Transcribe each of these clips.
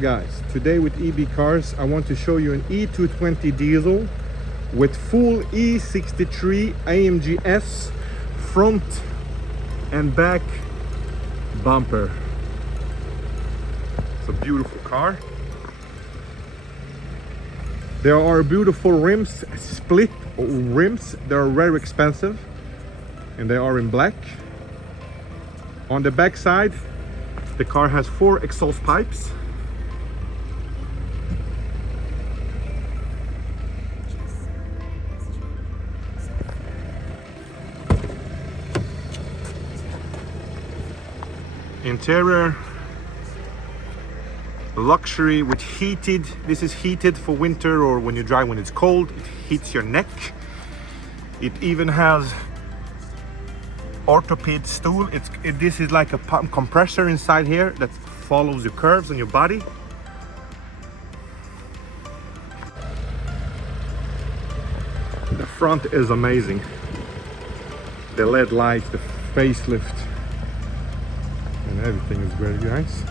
Guys, today with EB Cars I want to show you an E220 diesel with full E63 AMG S front and back bumper. It's a beautiful car. There are beautiful rims, split rims. They are very expensive and they are in black. On the back side the car has 4 exhaust pipes. Interior luxury with heated. This is heated for winter or when you drive when it's cold. It heats your neck. It even has orthopedic stool. This is like a pump compressor inside here that follows your curves on your body. The front is amazing. The LED lights, the facelift, and everything is very nice.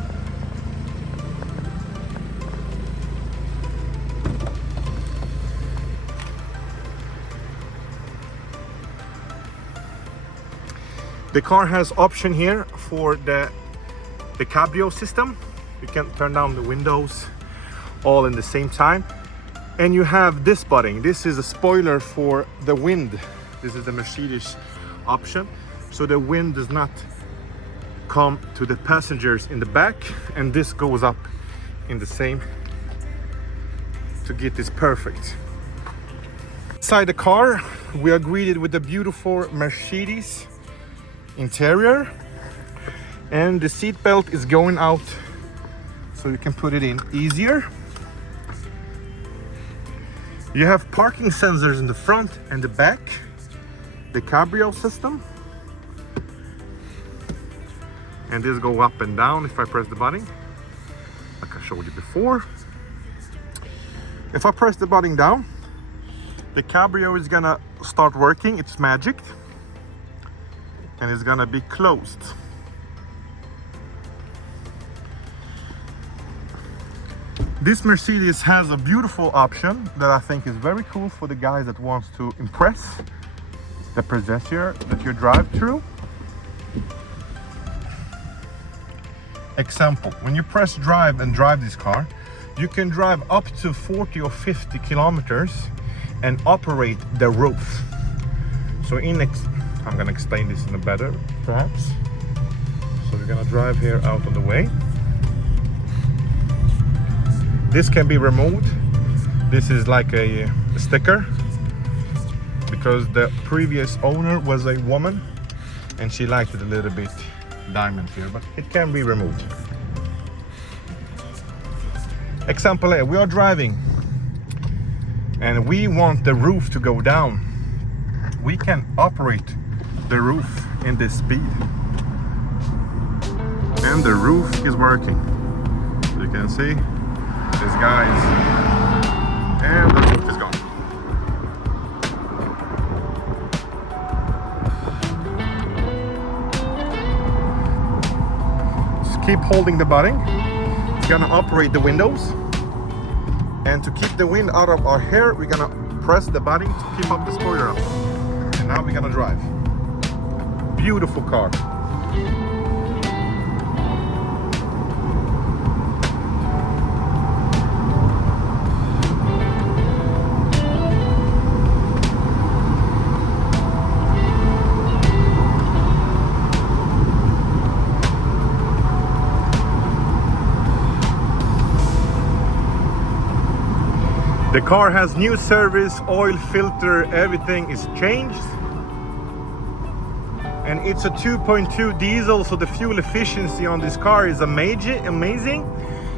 The car has option here for the Cabrio system. You can turn down the windows all in the same time. And you have this button. This is a spoiler for the wind. This is the Mercedes option. So the wind does not come to the passengers in the back, and this goes up in the same to get this perfect. Inside the car we are greeted with the beautiful Mercedes interior, and the seat belt is going out so you can put it in easier. You have parking sensors in the front and the back, the Cabrio system. And this go up and down if I press the button, like I showed you before. If I press the button down, the Cabrio is gonna start working. It's magic, and it's gonna be closed. This Mercedes has a beautiful option that I think is very cool for the guys that wants to impress the passenger that you drive through. Example, when you press drive and drive this car, you can drive up to 40 or 50 kilometers and operate the roof. So I'm gonna explain this in a better perhaps. So we're gonna drive here out on the way. This can be removed. This is like a sticker because the previous owner was a woman and she liked it a little bit diamond here, but it can be removed. Example A, we are driving and we want the roof to go down. We can operate the roof in this speed and the roof is working. You can see this guys, and the roof is gone. Keep holding the button. It's gonna operate the windows, and to keep the wind out of our hair we're gonna press the button to keep up the spoiler up. And now we're gonna drive. Beautiful car. The car has new service, oil filter, everything is changed. And it's a 2.2 diesel, so the fuel efficiency on this car is amazing.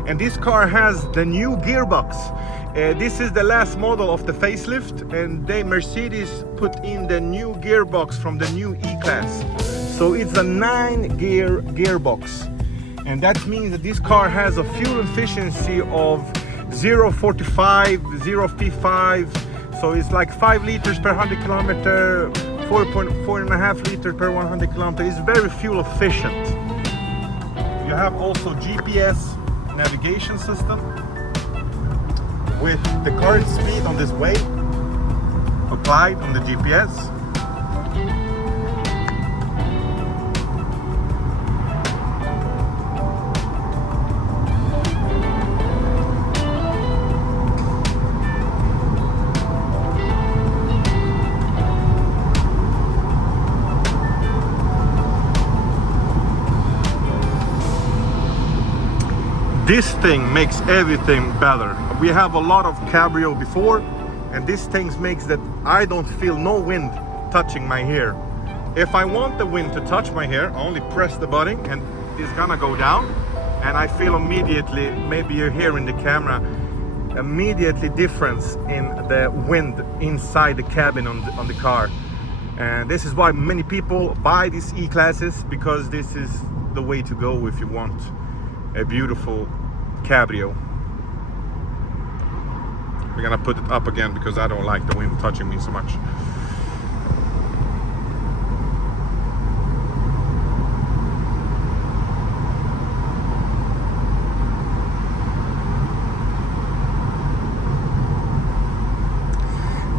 And this car has the new gearbox. This is the last model of the facelift, and Mercedes put in the new gearbox from the new E-Class. So it's a 9-gear gearbox. And that means that this car has a fuel efficiency of 0.45, 0.55, so it's like 5 liters per 100 kilometer, 4.5 liters per 100 kilometer. It's very fuel efficient. You have also GPS navigation system with the current speed on this way applied on the GPS. This thing makes everything better. We have a lot of Cabrio before, and this thing makes that I don't feel no wind touching my hair. If I want the wind to touch my hair, I only press the button and it's gonna go down, and I feel immediately, maybe you're here in the camera, immediately difference in the wind inside the cabin on the car. And this is why many people buy these E-classes, because this is the way to go if you want a beautiful Cabrio. We're gonna put it up again because I don't like the wind touching me so much.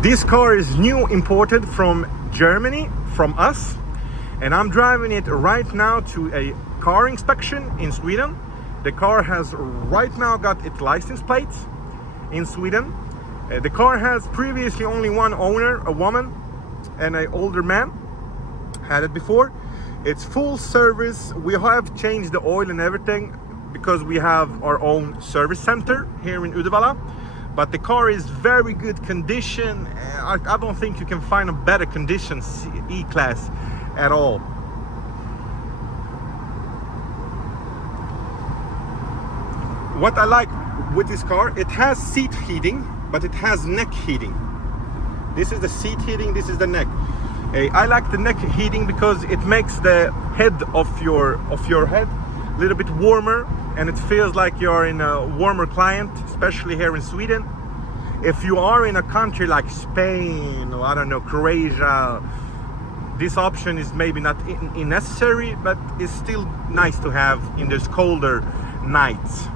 This car is new, imported from Germany, from us, and I'm driving it right now to a car inspection in Sweden. The car has right now got its license plates in Sweden. The car has previously only one owner, a woman and an older man. Had it before. It's full service. We have changed the oil and everything because we have our own service center here in Uddevalla. But the car is very good condition. I don't think you can find a better condition E-Class at all. What I like with this car, it has seat heating, but it has neck heating. This is the seat heating, this is the neck. I like the neck heating because it makes the head of your head a little bit warmer, and it feels like you're in a warmer climate, especially here in Sweden. If you are in a country like Spain or I don't know, Croatia, this option is maybe not necessary, but it's still nice to have in these colder nights.